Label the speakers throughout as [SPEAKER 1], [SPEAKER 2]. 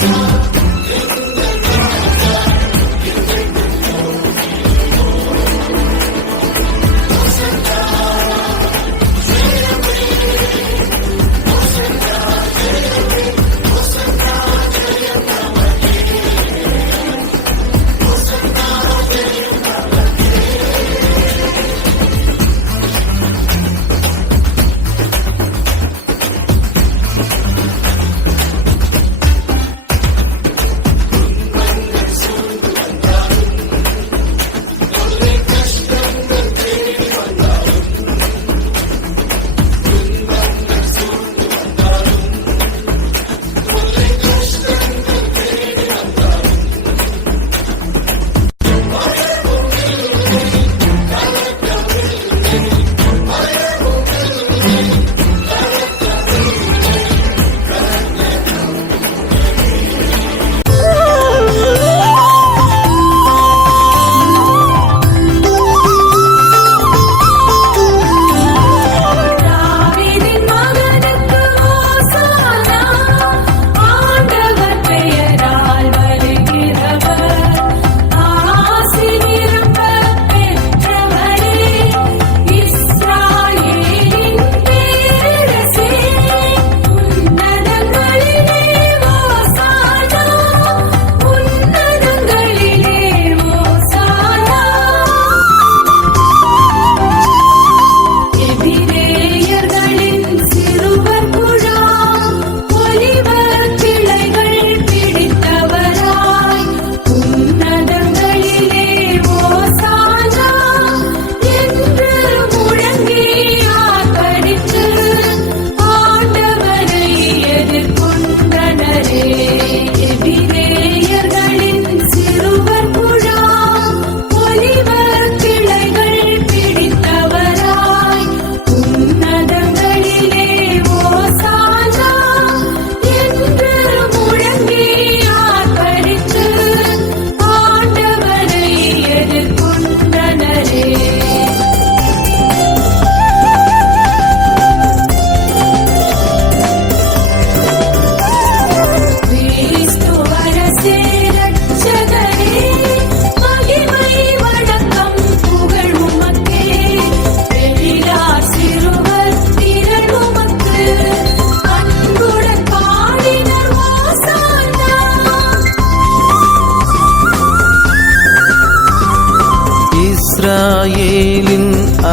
[SPEAKER 1] Thank you.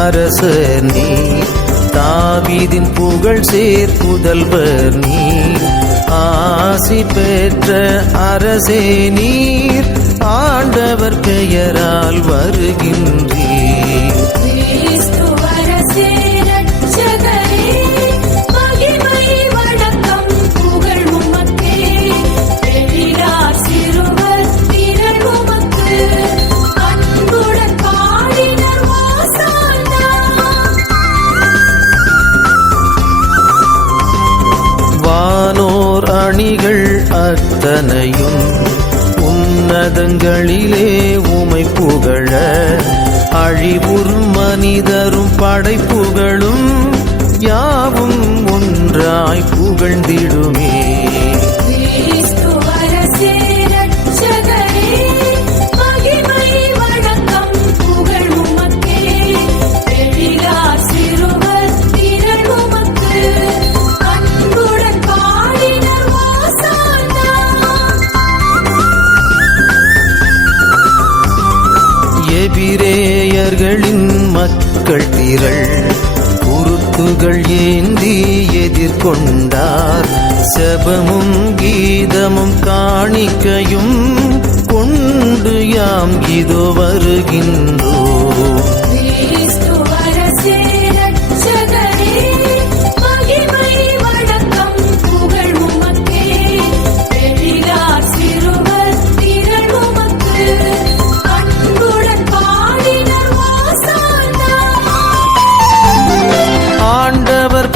[SPEAKER 1] அரசு நீ தாவீதின் புகழ் சேர் புதல்வர் நீ. ஆசி பெற்ற அரசே நீர் ஆண்டவர் பெயரால் வருகின்றீர். அத்தனையும் உன்னதங்களிலே உமை புகழ. அழிவுறும் மனிதரும் படைப்புகளும் யாவும் ஒன்றாய் புகழ்ந்திடுமே. எபிரேயர்களின் மக்கள் திரள். குருத்துகள் ஏந்தி எதிர்கொண்டார். செபமும் கீதமும் காணிக்கையும் கொண்டு யாம் இதோ வருகின்றோம்.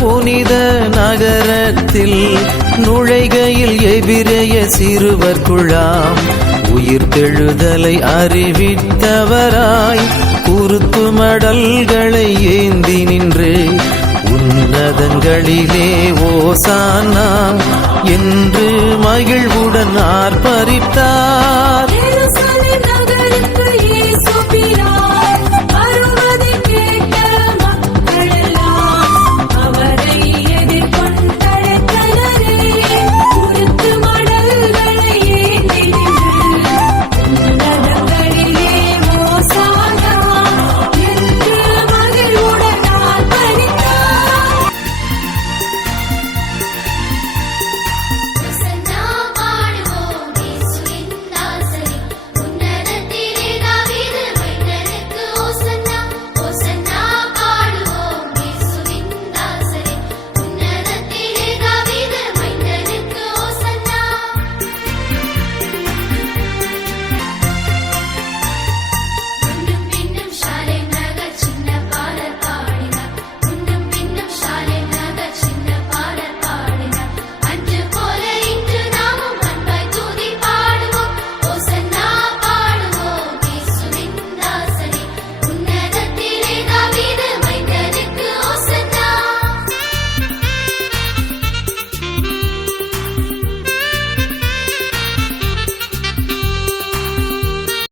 [SPEAKER 1] புனித நகரத்தில் நுழைகையில் எபிரேய சிறுவர் குழாம். உயிர் தெழுதலை அறிவித்தவராய் குருத்து மடல்களை ஏந்தி நின்று உன்னதங்களிலே ஓசானா என்று மகிழ்வுடன் ஆர்ப்பரித்தார்.